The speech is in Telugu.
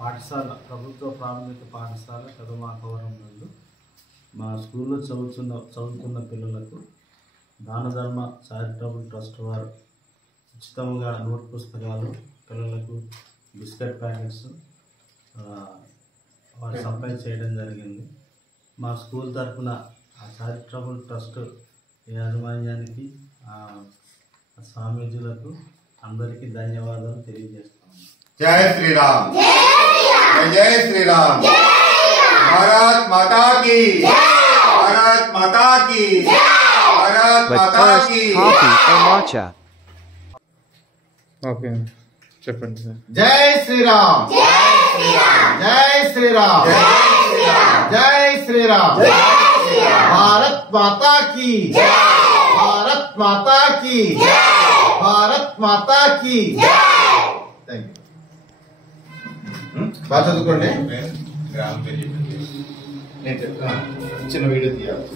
పాఠశాల ప్రభుత్వ ప్రాథమిక పాఠశాల కదమాకవరం నందు మా స్కూల్లో చదువుతున్న పిల్లలకు దాన ధర్మ చారిటబుల్ ట్రస్ట్ వారు ఉచితంగా నోట్ పుస్తకాలు, పిల్లలకు బిస్కెట్ ప్యాకెట్స్ వారు సప్లై చేయడం జరిగింది. మా స్కూల్ తరఫున ఆ చారిటబుల్ ట్రస్ట్ యాజమాన్యానికి, స్వామీజీలకు అందరికీ ధన్యవాదాలు తెలియజేస్తాము. జై శ్రీరామ్, జై శ్రీరామ్. భారత్ మాతా కీ, భారత్ మాతా కీ, భారత్ మాతా కీ. ఓకే చెప్పండి సార్. జై శ్రీరామ్, జై శ్రీరామ్, జై శ్రీరామ్. భారత్ మాతా కీ, భారత్ మాతా కీ, భారత్ మాతా కీ. Thank you. బాగా చదువుకోండి. నేను చెప్తాను, చిన్న వీడియో తీయాలి.